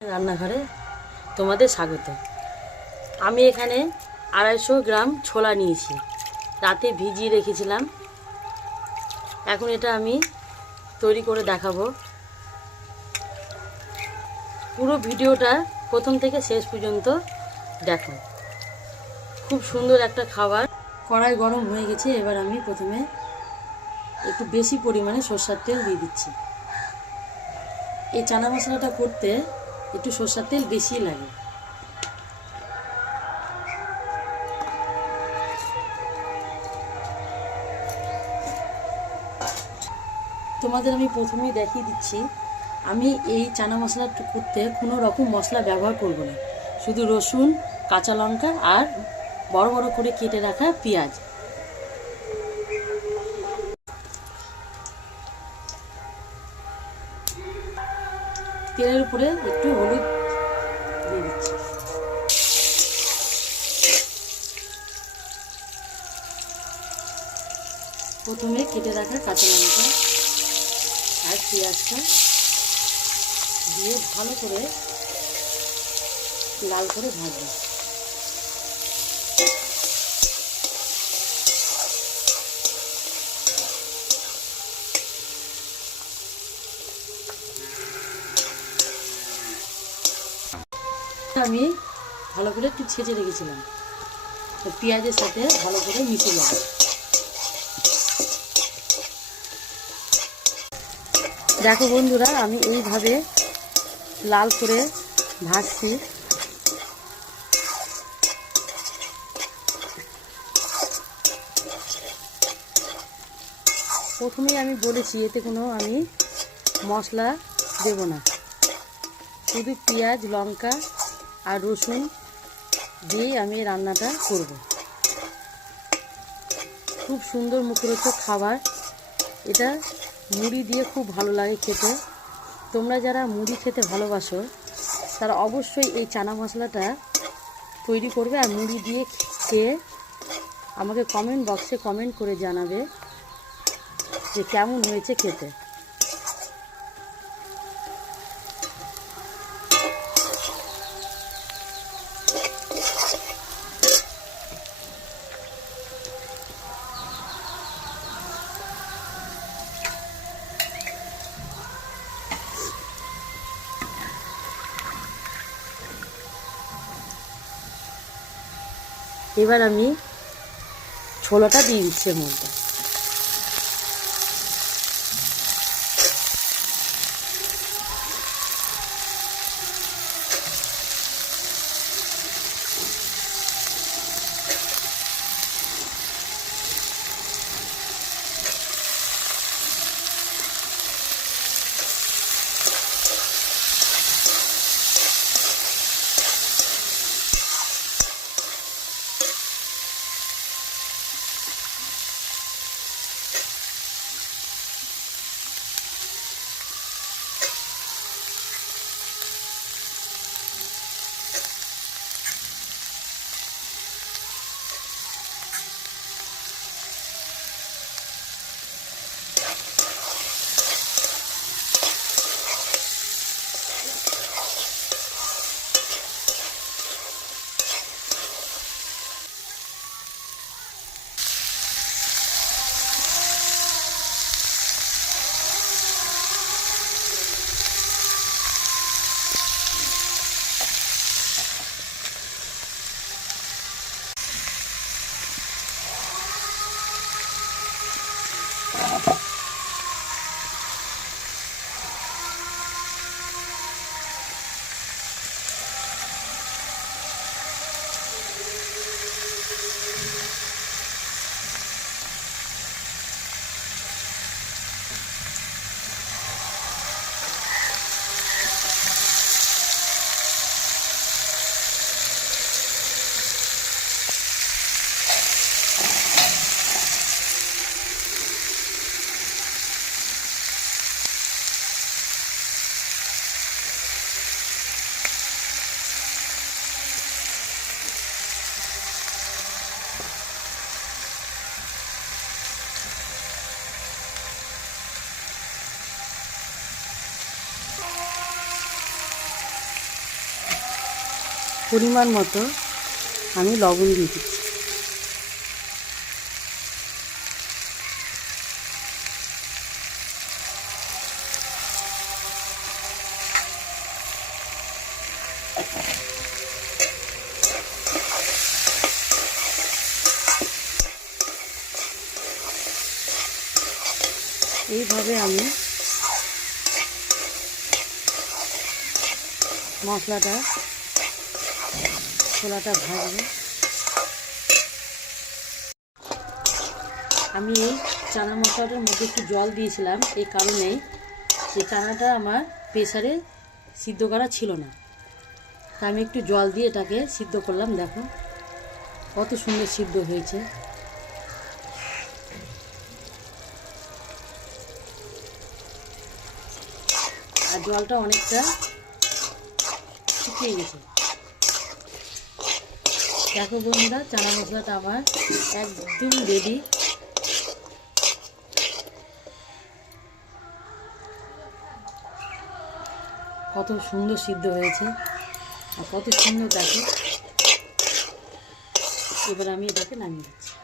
রান্নাঘরে তোমাদের স্বাগত। আমি এখানে 250 গ্রাম ছোলা নিয়েছি, রাতে ভিজিয়ে রেখেছিলাম। এখন এটা আমি তৈরি করে দেখাবো। পুরো ভিডিওটা প্রথম থেকে শেষ পর্যন্ত দেখো। খুব সুন্দর একটা খাবার। কড়াই গরম হয়ে গেছে, এবার আমি প্রথমে একটু বেশি পরিমাণে সরষের তেল দিয়ে দিচ্ছি। এই চানা মশলাটা করতে একটু সরষের তেল বেশি লাগে। তোমাদের আমি প্রথমেই দেখিয়ে দিচ্ছি, আমি এই চানা মশলা করতে কোনো রকম মশলা ব্যবহার করব না, শুধু রসুন, কাঁচা লঙ্কা আর বড় বড় করে কেটে রাখা পেঁয়াজ। তেলের উপরে একটু হলুদ দিয়ে দিচ্ছি। প্রথমে কেটে রাখা কাঁচা লঙ্কা আর পেঁয়াজটা দিয়ে ভালো করে লাল করে ভাজবো। আমি ভালো করে একটু ছেঁচে রেখেছিলাম, তো পেঁয়াজের সাথে ভালো করে মিশে যাবে। দেখো বন্ধুরা, আমি এইভাবে লাল করে ভাজছি। প্রথমেই আমি বলেছি এতে কোনো আমি মশলা দেব না, শুধু পেঁয়াজ, লঙ্কা আর রসুন দিয়ে আমি রান্নাটা করব। খুব সুন্দর মুখরোচক খাবার। এটা মুড়ি দিয়ে খুব ভালো লাগে খেতে। তোমরা যারা মুড়ি খেতে ভালোবাসো তারা অবশ্যই এই চানা মশলাটা তৈরি করবে আর মুড়ি দিয়ে খেয়ে আমাকে কমেন্ট বক্সে কমেন্ট করে জানাবে যে কেমন হয়েছে খেতে। এবার আমি ছোলাটা দিয়ে দিচ্ছি এর মধ্যে। পরিমাণ মতো আমি লবণ দিয়ে দিচ্ছি। এইভাবে আমি মশলাটা ছোলাটা ভাজবো। আমি এই চানা মশলাটার মধ্যে একটু জল দিয়েছিলাম, এই কারণেই যে চানাটা আমার প্রেসারে সিদ্ধ করা ছিল না, তা আমি একটু জল দিয়ে এটাকে সিদ্ধ করলাম। দেখো কত সুন্দর সিদ্ধ হয়েছে। আর জলটা অনেকটা শুকিয়ে গেছে। দেখো বন্ধুরা, চানা মশলাটা আমার একদম রেডি। কত সুন্দর সিদ্ধ হয়েছে আর কত সুন্দর দেখো। এবার আমি এটাকে নামিয়ে দিচ্ছি।